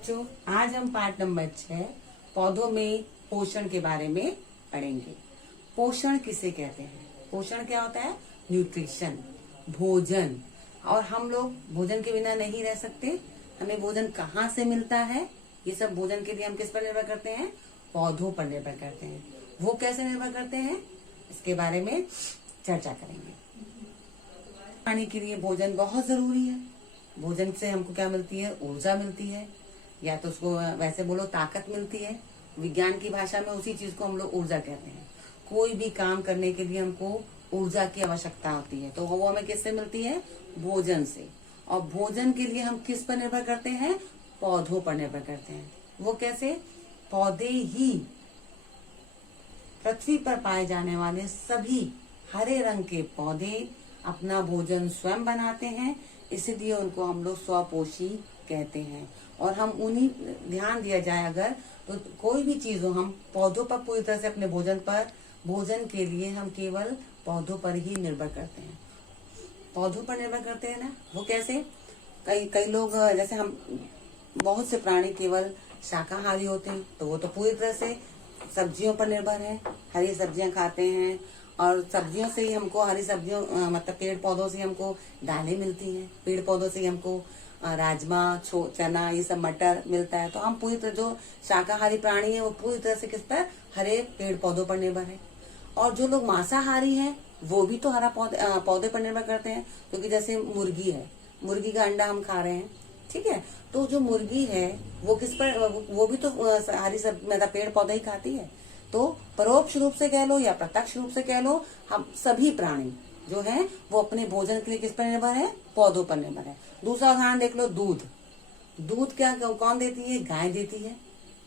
बच्चों, आज हम पाठ नंबर 6 पौधों में पोषण के बारे में पढ़ेंगे। पोषण किसे कहते हैं? पोषण क्या होता है? न्यूट्रिशन, भोजन। और हम लोग भोजन के बिना नहीं रह सकते। हमें भोजन कहाँ से मिलता है? ये सब भोजन के लिए हम किस पर निर्भर करते हैं? पौधों पर निर्भर करते हैं। वो कैसे निर्भर करते हैं, इसके बारे में चर्चा करेंगे। पानी के लिए भोजन बहुत जरूरी है। भोजन से हमको क्या मिलती है? ऊर्जा मिलती है, या तो उसको वैसे बोलो ताकत मिलती है। विज्ञान की भाषा में उसी चीज को हम लोग ऊर्जा कहते हैं। कोई भी काम करने के लिए हमको ऊर्जा की आवश्यकता होती है, तो वो हमें किससे मिलती है? भोजन से। और भोजन के लिए हम किस पर निर्भर करते हैं? पौधों पर निर्भर करते हैं। वो कैसे? पौधे ही पृथ्वी पर पाए जाने वाले सभी हरे रंग के पौधे अपना भोजन स्वयं बनाते हैं, इसलिए उनको हम लोग स्वपोषी कहते हैं। और हम उन्हीं ध्यान दिया जाए अगर, तो कोई भी चीज हो, हम पौधों पर पूरी तरह से अपने भोजन के लिए हम केवल पौधों पर ही निर्भर करते हैं। पौधों पर निर्भर करते हैं ना, वो कैसे? कई लोग, जैसे हम बहुत से प्राणी केवल शाकाहारी होते हैं, तो वो तो पूरी तरह से सब्जियों पर निर्भर है, हरी सब्जियां खाते हैं। और सब्जियों से ही हमको, हरी सब्जियों मतलब पेड़ पौधों से हमको दालें मिलती हैं, पेड़ पौधों से ही हमको राजमा, चना, ये सब मटर मिलता है। तो हम पूरी तरह, जो शाकाहारी प्राणी है वो पूरी तरह से किस पर? हरे पेड़ पौधों पर निर्भर है। और जो लोग मांसाहारी हैं वो भी तो हरा पौधे पर निर्भर करते हैं, क्योंकि जैसे मुर्गी है, मुर्गी का अंडा हम खा रहे हैं, ठीक है। तो जो मुर्गी है वो किस पर? वो भी तो हरी मतलब पेड़ पौधे ही खाती है। तो परोक्ष रूप से कह लो या प्रत्यक्ष रूप से कह लो, हम सभी प्राणी जो हैं वो अपने भोजन के लिए किस पर निर्भर है? पौधों पर निर्भर है। दूसरा उदाहरण देख लो, दूध। दूध क्या कौन देती है? गाय देती है,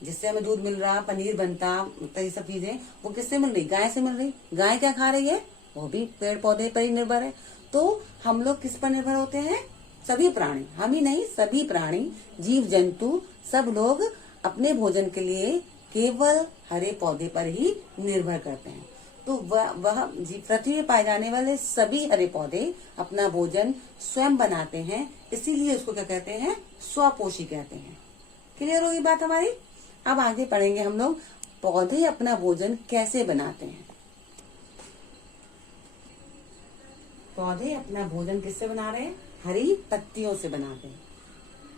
जिससे हमें दूध मिल रहा, पनीर बनता, तो ये सब चीजें वो किससे मिल रही? गाय से मिल रही। गाय क्या खा रही है? वो भी पेड़ पौधे पर ही निर्भर है। तो हम लोग किस पर निर्भर होते हैं? सभी प्राणी, हम ही नहीं, सभी प्राणी, जीव जंतु, सब लोग अपने भोजन के लिए केवल हरे पौधे पर ही निर्भर करते हैं। तो वह पृथ्वी पर पाए जाने वाले सभी हरे पौधे अपना भोजन स्वयं बनाते हैं, इसीलिए उसको क्या कहते हैं? स्वपोषी कहते हैं। क्लियर होगी बात हमारी? अब आगे पढ़ेंगे हम लोग, पौधे अपना भोजन कैसे बनाते हैं। पौधे अपना भोजन किससे बना रहे हैं? हरी पत्तियों से बनाते हैं।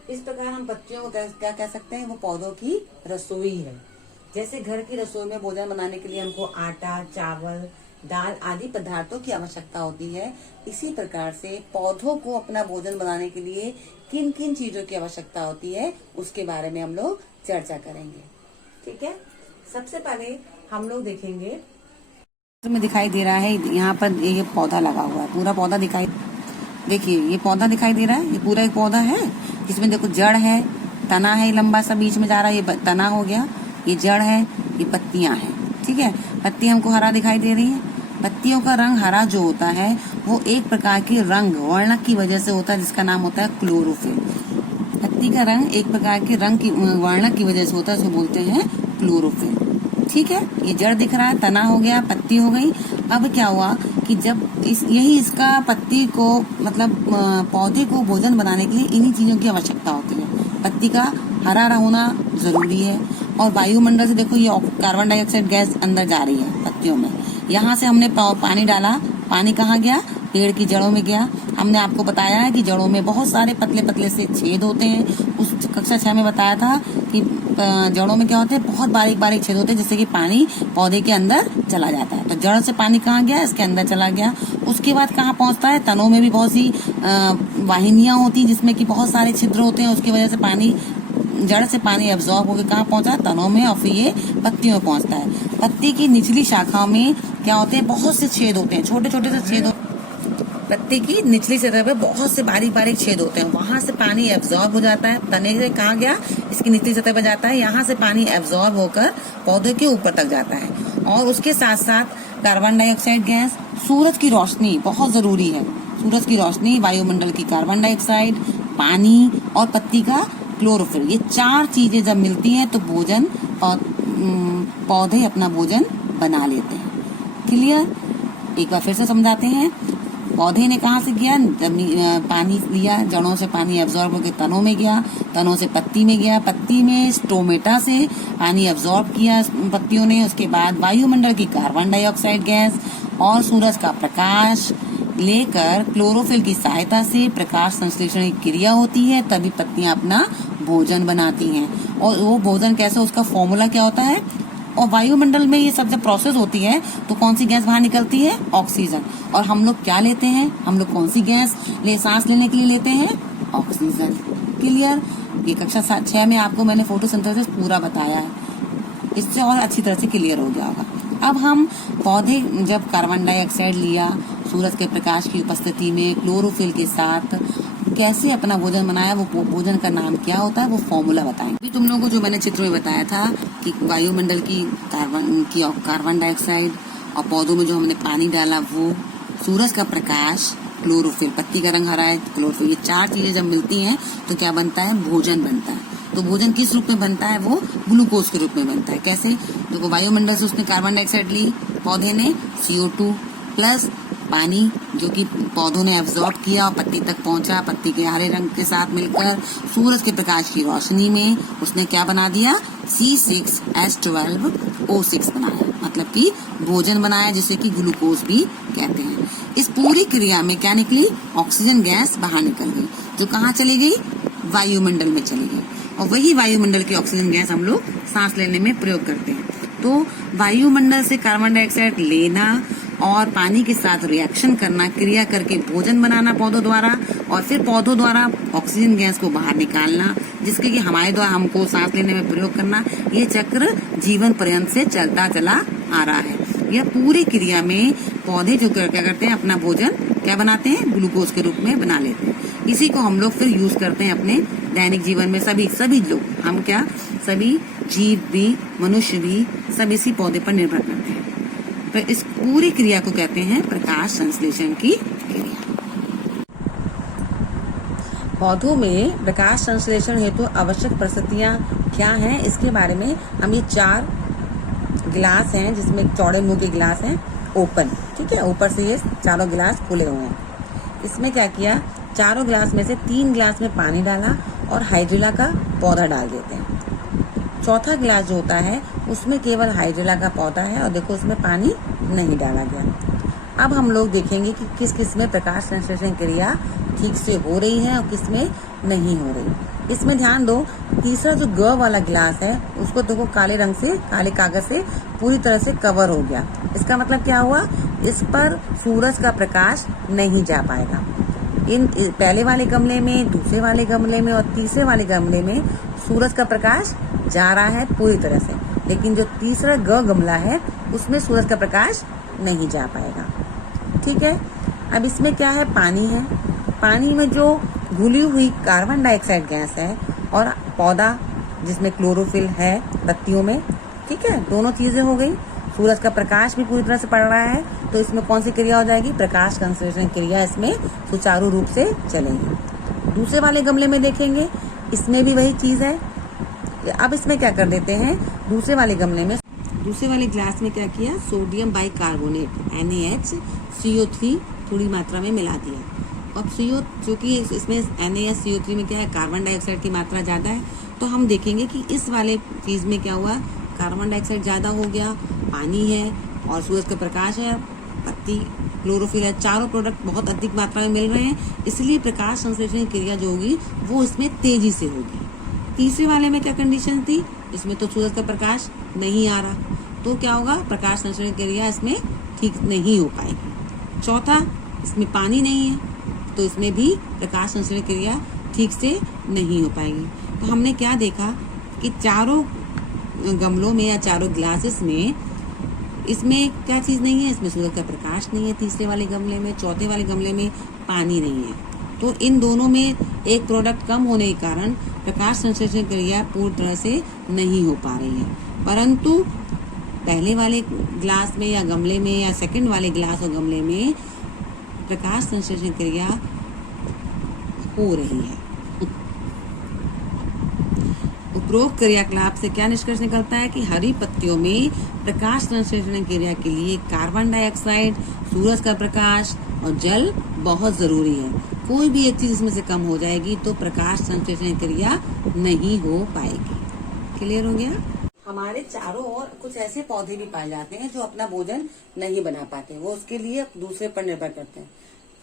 इस प्रकार हम पत्तियों को क्या कह सकते हैं? वो पौधों की रसोई है। जैसे घर की रसोई में भोजन बनाने के लिए हमको आटा, चावल, दाल आदि पदार्थों की आवश्यकता होती है, इसी प्रकार से पौधों को अपना भोजन बनाने के लिए किन किन चीजों की आवश्यकता होती है, उसके बारे में हम लोग चर्चा करेंगे। ठीक है, सबसे पहले हम लोग देखेंगे, में दिखाई दे रहा है यहाँ पर ये पौधा लगा हुआ है, पूरा पौधा दिखाई, देखिए ये पौधा दिखाई दे रहा है, ये पूरा एक पौधा है जिसमें देखो जड़ है, तना है, लंबा सा बीच में जा रहा है, ये तना हो गया, ये जड़ है, ये पत्तियां हैं। ठीक है, पत्ती हमको हरा दिखाई दे रही है। पत्तियों का रंग हरा जो होता है वो एक प्रकार के रंग वर्णक की वजह से होता है, जिसका नाम होता है क्लोरोफिल। पत्ती का रंग एक प्रकार के रंग की वर्णक की वजह से होता है, उसको बोलते हैं क्लोरोफिल। ठीक है, ये जड़ दिख रहा है, तना हो गया, पत्ती हो गई। अब क्या हुआ कि जब इसका पत्ती को मतलब पौधे को भोजन बनाने के लिए इन्हीं चीजों की आवश्यकता होती है। पत्ती का हरा होना जरूरी है। और वायुमंडल से देखो ये कार्बन डाइऑक्साइड गैस अंदर जा रही है पत्तियों में। यहाँ से हमने पानी डाला, पानी कहाँ गया? पेड़ की जड़ों में गया। हमने आपको बताया है कि जड़ों में बहुत सारे पतले पतले से छेद होते हैं। उस कक्षा 6 में बताया था कि जड़ों में क्या होते हैं? बहुत बारीक बारीक छेद होते हैं, जिससे कि पानी पौधे के अंदर चला जाता है। तो जड़ से पानी कहाँ गया? इसके अंदर चला गया। उसके बाद कहाँ पहुंचता है? तनों में भी बहुत सी वाहिनियां होती है, जिसमें कि बहुत सारे छिद्र होते हैं। उसकी वजह से पानी, जड़ से पानी एब्जॉर्ब होकर कहाँ पहुंचा? तनों में, और फिर ये पत्तियों में पहुंचता है। पत्ती की निचली शाखाओं में क्या होते हैं? बहुत से छेद होते हैं, छोटे छोटे से छेद। पत्ती की निचली सतह पे बहुत से बारीक बारीक छेद होते हैं, वहां से पानी एब्जॉर्ब हो जाता है। तने से कहाँ गया? इसकी निचली सतह पर जाता है। यहाँ से पानी एब्जॉर्ब होकर पौधे के ऊपर तक जाता है। और उसके साथ साथ कार्बन डाइऑक्साइड गैस, सूरज की रोशनी बहुत जरूरी है। सूरज की रोशनी, वायुमंडल की कार्बन डाइऑक्साइड, पानी और पत्ती का क्लोरोफिल, ये 4 चीजें जब मिलती हैं तो पौधे अपना भोजन बना लेते हैं। क्लियर? एक बार फिर से समझाते हैं। पौधे ने कहाँ से किया, पानी लिया, जड़ों से पानी एब्जॉर्ब होकर तनों में गया, तनों से पत्ती में गया, पत्ती में स्टोमेटा से पानी एब्जॉर्ब किया पत्तियों ने, उसके बाद वायुमंडल की कार्बन डाइऑक्साइड गैस और सूरज का प्रकाश लेकर क्लोरोफिल की सहायता से प्रकाश संश्लेषण की क्रिया होती है, तभी पत्तियां अपना भोजन बनाती हैं। और वो भोजन कैसे, उसका फॉर्मूला क्या होता है, और वायुमंडल में ये सब जब प्रोसेस होती है तो कौन सी गैस बाहर निकलती है, ऑक्सीजन। और हम लोग क्या लेते हैं, हम लोग कौन सी गैस सांस लेने के लिए लेते हैं, ऑक्सीजन। क्लियर। ये कक्षा 6 में आपको मैंने फोटोसिंथेसिस पूरा बताया है, इससे और अच्छी तरह से क्लियर हो गया होगा। अब हम पौधे जब कार्बन डाइऑक्साइड लिया सूरज के प्रकाश की उपस्थिति में क्लोरोफिल के साथ कैसे अपना भोजन बनाया, वो भोजन का नाम क्या होता है, वो फॉर्मूला बताएंगे। अभी तुम लोगों को जो मैंने चित्र में बताया था कि वायुमंडल की कार्बन डाइऑक्साइड और पौधों में जो हमने पानी डाला वो, सूरज का प्रकाश, क्लोरोफिल, पत्ती का रंग हरा है, क्लोरोफिल, ये 4 चीजें जब मिलती हैं तो क्या बनता है, भोजन बनता है। तो भोजन किस रूप में बनता है, वो ग्लूकोज के रूप में बनता है। कैसे, देखो वायुमंडल से उसने कार्बन डाइऑक्साइड ली, पौधे ने CO2 प्लस पानी जो कि पौधों ने एब्जॉर्ब किया और पत्ती तक पहुंचा, पत्ती के हरे रंग के साथ मिलकर सूरज के प्रकाश की रोशनी में उसने क्या बना दिया, C6H12O6 बनाया, मतलब कि भोजन बनाया, जिसे कि ग्लूकोज भी कहते हैं। इस पूरी क्रिया में क्या निकली, ऑक्सीजन गैस बाहर निकल गई, जो कहाँ चली गई, वायुमंडल में चली गई। और वही वायुमंडल की ऑक्सीजन गैस हम लोग सांस लेने में प्रयोग करते हैं। तो वायुमंडल से कार्बन डाइऑक्साइड लेना और पानी के साथ रिएक्शन करना, क्रिया करके भोजन बनाना पौधों द्वारा, और फिर पौधों द्वारा ऑक्सीजन गैस को बाहर निकालना, जिसके कि हमारे द्वारा हमको सांस लेने में प्रयोग करना, ये चक्र जीवन पर्यंत से चलता चला आ रहा है। यह पूरी क्रिया में पौधे जो क्या करते हैं, अपना भोजन क्या बनाते हैं, ग्लूकोज के रूप में बना लेते हैं। इसी को हम लोग फिर यूज करते हैं अपने दैनिक जीवन में। सभी लोग, हम क्या, सभी जीव भी, मनुष्य भी, सब इसी पौधे पर निर्भर करते हैं। तो इस पूरी क्रिया को कहते हैं प्रकाश संश्लेषण की क्रिया। पौधों में प्रकाश संश्लेषण हेतु आवश्यक परिस्थितियां क्या हैं, इसके बारे में हम ये 4 गिलास हैं, जिसमें चौड़े मुंह के गिलास हैं, ओपन, ठीक है, ऊपर से ये चारों गिलास खुले हुए हैं। इसमें क्या किया, चारों गिलास में से 3 गिलास में पानी डाला और हाइड्रिला का पौधा डाल देते हैं। चौथा गिलास जो होता है उसमें केवल हाइड्रिला का पौधा है और देखो उसमें पानी नहीं डाला गया। अब हम लोग देखेंगे कि किस किस में प्रकाश संश्लेषण क्रिया ठीक से हो रही है और किस में नहीं हो रही। इसमें ध्यान दो, तीसरा जो ग वाला गिलास है उसको देखो काले रंग से, काले कागज से पूरी तरह से कवर हो गया। इसका मतलब क्या हुआ, इस पर सूरज का प्रकाश नहीं जा पाएगा। इन पहले वाले गमले में, दूसरे वाले गमले में और तीसरे वाले गमले में सूरज का प्रकाश जा रहा है पूरी तरह से, लेकिन जो तीसरा ग गमला है उसमें सूरज का प्रकाश नहीं जा पाएगा। ठीक है, अब इसमें क्या है, पानी है। पानी में जो घुली हुई कार्बन डाइऑक्साइड गैस है और पौधा जिसमें क्लोरोफिल है पत्तियों में, ठीक है, दोनों चीजें हो गई। सूरज का प्रकाश भी पूरी तरह से पड़ रहा है, तो इसमें कौन सी क्रिया हो जाएगी, प्रकाश संश्लेषण क्रिया इसमें सुचारू रूप से चलेगी। दूसरे वाले गमले में देखेंगे, इसमें भी वही चीज है। अब इसमें क्या कर देते हैं, दूसरे वाले ग्लास में क्या किया, सोडियम बाइकार्बोनेट NaHCO3 थोड़ी मात्रा में मिला दिया। अब चूंकि इसमें NaHCO3 में क्या है, कार्बन डाइऑक्साइड की मात्रा ज्यादा है, तो हम देखेंगे कि इस वाले चीज में क्या हुआ, कार्बन डाइऑक्साइड ज्यादा हो गया, पानी है और सूरज का प्रकाश है, पत्ती, क्लोरोफिल है, चारों प्रोडक्ट बहुत अधिक मात्रा में मिल रहे हैं, इसलिए प्रकाश संश्लेषण क्रिया जो होगी वो इसमें तेजी से होगी। तीसरे वाले में क्या कंडीशन थी, इसमें तो सूरज का प्रकाश नहीं आ रहा, तो क्या होगा, प्रकाश संश्लेषण क्रिया इसमें ठीक नहीं हो पाएगी। चौथा, इसमें पानी नहीं है, तो इसमें भी प्रकाश संश्लेषण क्रिया ठीक से नहीं हो पाएगी। तो हमने क्या देखा कि चारों गमलों में या चारों ग्लासेस में इसमें क्या चीज नहीं है, इसमें सूरज का प्रकाश नहीं है तीसरे वाले गमले में, चौथे वाले गमले में पानी नहीं है। तो इन दोनों में एक प्रोडक्ट कम होने के कारण प्रकाश संश्लेषण क्रिया पूरी तरह से नहीं हो पा रही है, परंतु पहले वाले ग्लास में या गमले में या सेकंड वाले ग्लास और गमले में प्रकाश संश्लेषण क्रिया हो रही है। उपरोक्त क्रियाकलाप से क्या निष्कर्ष निकलता है कि हरी पत्तियों में प्रकाश संश्लेषण क्रिया के लिए कार्बन डाइऑक्साइड, सूरज का प्रकाश और जल बहुत जरूरी है। कोई भी एक चीज इसमें से कम हो जाएगी तो प्रकाश संश्लेषण क्रिया नहीं हो पाएगी। क्लियर हो गया? हमारे चारों ओर कुछ ऐसे पौधे भी पाए जाते हैं जो अपना भोजन नहीं बना पाते, वो उसके लिए दूसरे पर निर्भर करते हैं,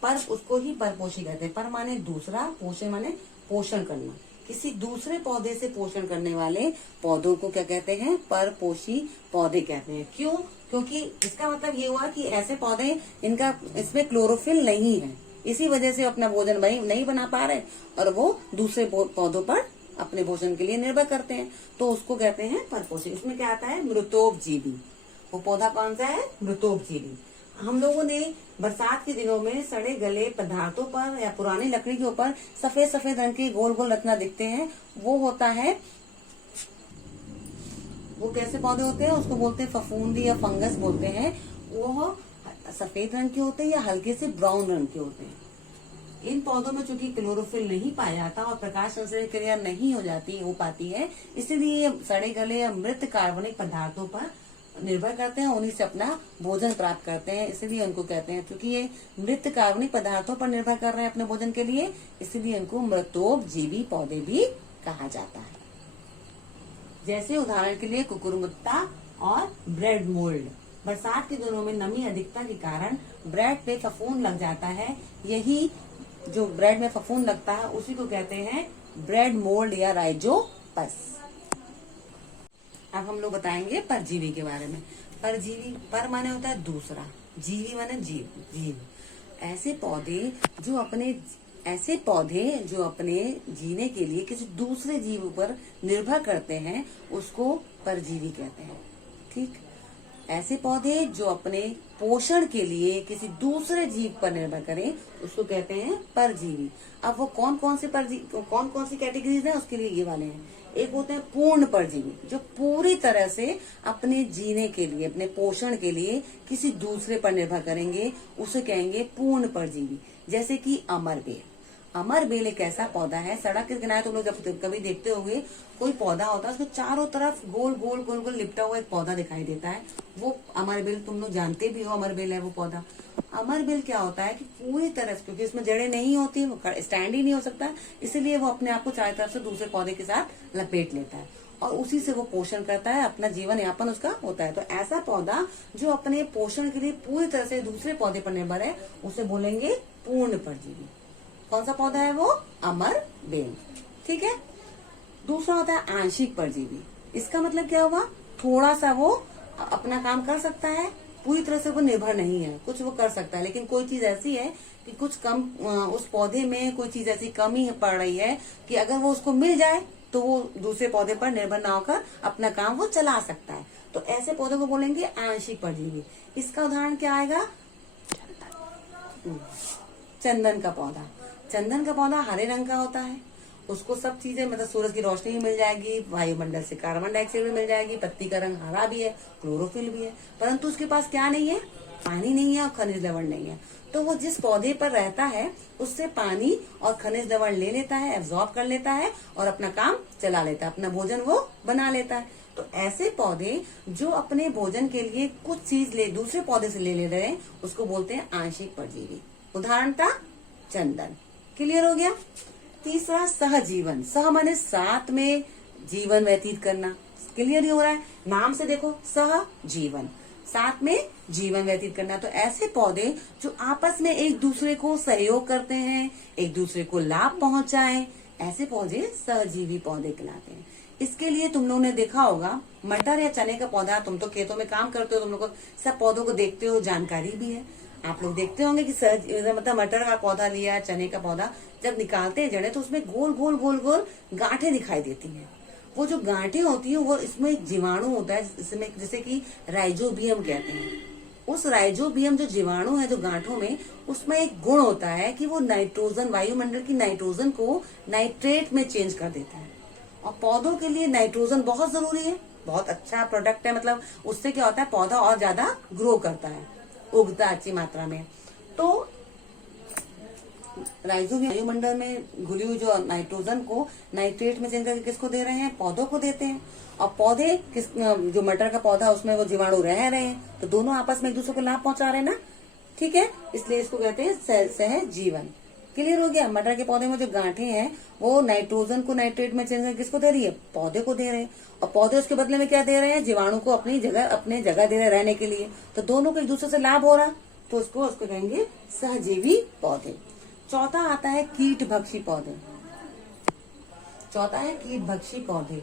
पर उसको ही परपोषी कहते हैं। पर माने दूसरा, पोषण माने पोषण करना। किसी दूसरे पौधे से पोषण करने वाले पौधों को क्या कहते हैं? परपोषी पौधे कहते हैं। क्यों? क्योंकि इसका मतलब ये हुआ कि ऐसे पौधे इनका इसमें क्लोरोफिल नहीं है, इसी वजह से अपना भोजन नहीं बना पा रहे और वो दूसरे पौधों पर अपने भोजन के लिए निर्भर करते हैं, तो उसको कहते हैं परपोषी। उसमें क्या आता है? मृतोपजीवी। वो पौधा कौन सा है? मृतोपजीवी। हम लोगों ने बरसात के दिनों में सड़े गले पदार्थों पर या पुरानी लकड़ी के ऊपर सफेद सफेद रंग के गोल गोल रचना दिखते हैं, वो होता है, वो कैसे पौधे होते हैं? उसको बोलते हैं फफूंदी या फंगस बोलते हैं। वो सफेद रंग के होते हैं या हल्के से ब्राउन रंग के होते हैं। इन पौधों में चूंकि क्लोरोफिल नहीं पाया जाता और प्रकाश संश्लेषण क्रिया नहीं हो पाती है, इसलिए सड़े गले या मृत कार्बनिक पदार्थों पर निर्भर करते हैं, उन्हीं से अपना भोजन प्राप्त करते हैं। इसलिए उनको कहते हैं, क्योंकि ये मृत कार्बनिक पदार्थों पर निर्भर कर रहे हैं अपने भोजन के लिए, इसलिए इनको मृतोपजीवी पौधे भी कहा जाता है। जैसे उदाहरण के लिए कुकुरमुत्ता और ब्रेड मोल्ड। बरसात के दिनों में नमी अधिकता के कारण ब्रेड पे फफूंद लग जाता है। यही जो ब्रेड में फफूंद लगता है उसी को कहते हैं ब्रेड मोल्ड या राइजोपस। अब हम लोग बताएंगे परजीवी के बारे में। परजीवी, पर माने होता है दूसरा, जीवी माने जीव। ऐसे पौधे जो अपने जीने के लिए किसी दूसरे जीव पर निर्भर करते हैं, उसको परजीवी कहते हैं। ठीक, ऐसे पौधे जो अपने पोषण के लिए किसी दूसरे जीव पर निर्भर करें, उसको कहते हैं परजीवी। अब वो कौन कौन सी कैटेगरीज हैं, उसके लिए ये वाले हैं। एक होते हैं पूर्ण परजीवी, जो पूरी तरह से अपने जीने के लिए, अपने पोषण के लिए किसी दूसरे पर निर्भर करेंगे, उसे कहेंगे पूर्ण परजीवी। जैसे कि अमरबेल। अमरबेल एक ऐसा पौधा है, सड़क के किनारे तुम लोग जब कभी देखते होंगे कोई पौधा होता है, उसको चारों तरफ गोल गोल गोल गोल लिपटा हुआ एक पौधा दिखाई देता है, वो अमरबेल, तुम लोग जानते भी हो अमरबेल है वो पौधा। अमरबेल क्या होता है कि पूरी तरह से, क्योंकि इसमें जड़ें नहीं होती, वो स्टैंड ही नहीं हो सकता, इसलिए वो अपने आप को चारों तरफ से दूसरे पौधे के साथ लपेट लेता है और उसी से वो पोषण करता है, अपना जीवन यापन उसका होता है। तो ऐसा पौधा जो अपने पोषण के लिए पूरी तरह से दूसरे पौधे पर निर्भर है, उसे बोलेंगे पूर्ण परजीवी। कौन सा पौधा है वो? अमरबेल। ठीक है। दूसरा होता है आंशिक परजीवी। इसका मतलब क्या हुआ? थोड़ा सा वो अपना काम कर सकता है, पूरी तरह से वो निर्भर नहीं है, कुछ वो कर सकता है, लेकिन कोई चीज ऐसी है कि कुछ कम, उस पौधे में कोई चीज ऐसी कमी पड़ रही है कि अगर वो उसको मिल जाए तो वो दूसरे पौधे पर निर्भर ना होकर अपना काम वो चला सकता है। तो ऐसे पौधों को बोलेंगे आंशिक परजीवी। इसका उदाहरण क्या आएगा? चंदन का पौधा। चंदन का पौधा हरे रंग का होता है, उसको सब चीजें, मतलब सूरज की रोशनी भी मिल जाएगी, वायुमंडल से कार्बन डाइऑक्साइड भी मिल जाएगी, पत्ती का रंग हरा भी है, क्लोरोफिल भी है, परंतु उसके पास क्या नहीं है? पानी नहीं है और खनिज लवण नहीं है। तो वो जिस पौधे पर रहता है उससे पानी और खनिज लवण ले लेता है, एब्जॉर्ब कर लेता है और अपना काम चला लेता है, अपना भोजन वो बना लेता है। तो ऐसे पौधे जो अपने भोजन के लिए कुछ चीज दूसरे पौधे से ले रहे हैं, उसको बोलते हैं आंशिक परजीवी। उदाहरण था चंदन। क्लियर हो गया? तीसरा सहजीवन। सह माने साथ में जीवन व्यतीत करना। क्लियर ही हो रहा है? नाम से देखो, सहजीवन, साथ में जीवन व्यतीत करना। तो ऐसे पौधे जो आपस में एक दूसरे को सहयोग करते हैं, एक दूसरे को लाभ पहुंचाएं, ऐसे पौधे सहजीवी पौधे कहलाते हैं। इसके लिए तुम लोगों ने देखा होगा मटर या चने का पौधा, तुम तो खेतों में काम करते हो, तुम लोग को सब पौधों को देखते हो, जानकारी भी है। आप लोग देखते होंगे कि मतलब मटर का पौधा लिया, चने का पौधा जब निकालते हैं जड़ें, तो उसमें गोल गोल गोल गोल गांठें दिखाई देती हैं। वो जो गांठें होती है वो, इसमें एक जीवाणु होता है, इसमें जैसे कि राइजोबियम कहते हैं। उस राइजोबियम जो जीवाणु है जो गांठों में, उसमें एक गुण होता है कि वो नाइट्रोजन, वायुमंडल की नाइट्रोजन को नाइट्रेट में चेंज कर देता है। और पौधों के लिए नाइट्रोजन बहुत जरूरी है, बहुत अच्छा प्रोडक्ट है, मतलब उससे क्या होता है, पौधा और ज्यादा ग्रो करता है, उगता अच्छी मात्रा में। तो राइजोबियम वायुमंडल में घुली हुई जो नाइट्रोजन को नाइट्रेट में चेंज करके किसको दे रहे हैं, पौधों को देते हैं। और पौधे जो मटर का पौधा उसमें वो जीवाणु रह रहे हैं, तो दोनों आपस में एक दूसरे को लाभ पहुंचा रहे हैं ना, ठीक है, इसलिए इसको कहते हैं सहजीवन। क्लियर हो गया। मटर के पौधे में जो गांठें हैं वो नाइट्रोजन को नाइट्रेट में चेंज करके किसको दे रही है, पौधे को दे रहे हैं। और पौधे उसके बदले में क्या दे रहे हैं, जीवाणु को अपने जगह दे रहे रहने के लिए, तो दोनों को एक दूसरे से लाभ हो रहा, तो उसको कहेंगे सहजीवी पौधे। चौथा आता है कीटभक्षी पौधे। चौथा है कीटभक्षी पौधे।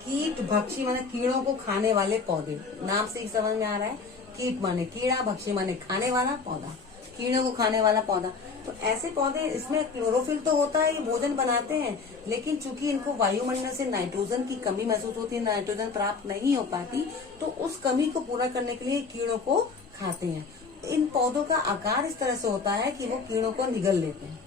कीटभक्षी माने कीड़ों को खाने वाले पौधे, नाम से ही समझ में आ रहा है। कीट माने कीड़ा, भक्षी माने खाने वाला पौधा, कीड़ों को खाने वाला पौधा। तो ऐसे पौधे, इसमें क्लोरोफिल तो होता है, ये भोजन बनाते हैं, लेकिन चूंकि इनको वायुमंडल से नाइट्रोजन की कमी महसूस होती है, नाइट्रोजन प्राप्त नहीं हो पाती, तो उस कमी को पूरा करने के लिए कीड़ों को खाते हैं। इन पौधों का आकार इस तरह से होता है कि वो कीड़ों को निगल लेते हैं,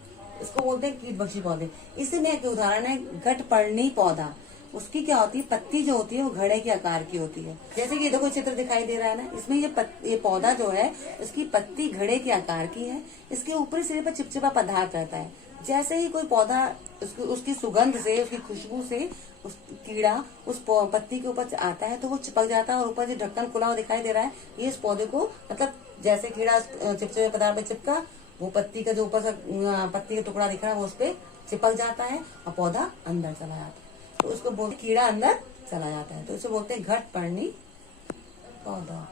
इसको बोलते हैं कीटभक्षी पौधे। इसी में एक उदाहरण है घटपर्णी पौधा। उसकी क्या होती है, पत्ती जो होती है वो घड़े के आकार की होती है। जैसे कि देखो चित्र दिखाई दे रहा है ना, इसमें ये पौधा जो है उसकी पत्ती घड़े के आकार की है। इसके ऊपरी सिरे पर चिपचिपा पदार्थ रहता है। जैसे ही कोई पौधा उसकी सुगंध से, उसकी खुशबू से उस कीड़ा उस पत्ती के ऊपर आता है तो वो चिपक जाता है, और ऊपर जो ढक्कन खुला हुआ दिखाई दे रहा है, ये इस पौधे को, मतलब जैसे कीड़ा चिपचिपे पदार्थ पे चिपका, वो पत्ती का जो ऊपर से पत्ती का टुकड़ा दिख रहा है वो उस पे चिपक जाता है और पौधा अंदर चला जाता है, तो उसको बोलते कीड़ा अंदर चला जाता है, तो उसे बोलते हैं घटपर्णी पौधा।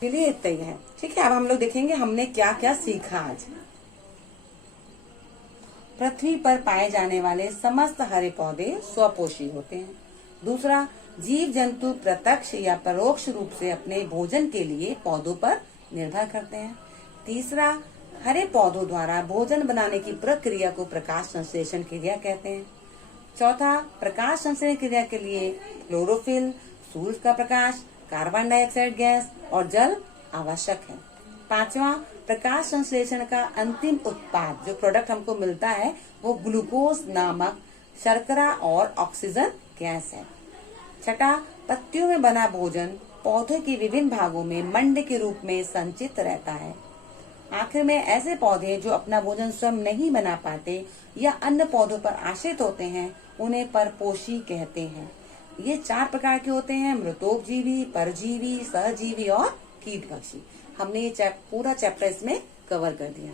चलिए इतना ही है, ठीक है। अब हम लोग देखेंगे हमने क्या क्या सीखा आज। पृथ्वी पर पाए जाने वाले समस्त हरे पौधे स्वपोषी होते हैं। दूसरा, जीव जंतु प्रत्यक्ष या परोक्ष रूप से अपने भोजन के लिए पौधों पर निर्भर करते हैं। तीसरा, हरे पौधों द्वारा भोजन बनाने की प्रक्रिया को प्रकाश संश्लेषण क्रिया कहते हैं। चौथा, प्रकाश संश्लेषण क्रिया के लिए क्लोरोफिल, सूर्य का प्रकाश, कार्बन डाइऑक्साइड गैस और जल आवश्यक है। पांचवा, प्रकाश संश्लेषण का अंतिम उत्पाद जो प्रोडक्ट हमको मिलता है वो ग्लूकोज नामक शर्करा और ऑक्सीजन गैस है। छठा, पत्तियों में बना भोजन पौधे के विभिन्न भागों में मंड के रूप में संचित रहता है। आखिर में ऐसे पौधे जो अपना भोजन स्वयं नहीं बना पाते या अन्य पौधों पर आश्रित होते हैं उन्हें परपोषी कहते हैं। ये 4 प्रकार के होते हैं, मृतोपजीवी, परजीवी, सहजीवी और कीटभक्षी। हमने ये पूरा चैप्टर इसमें कवर कर दिया।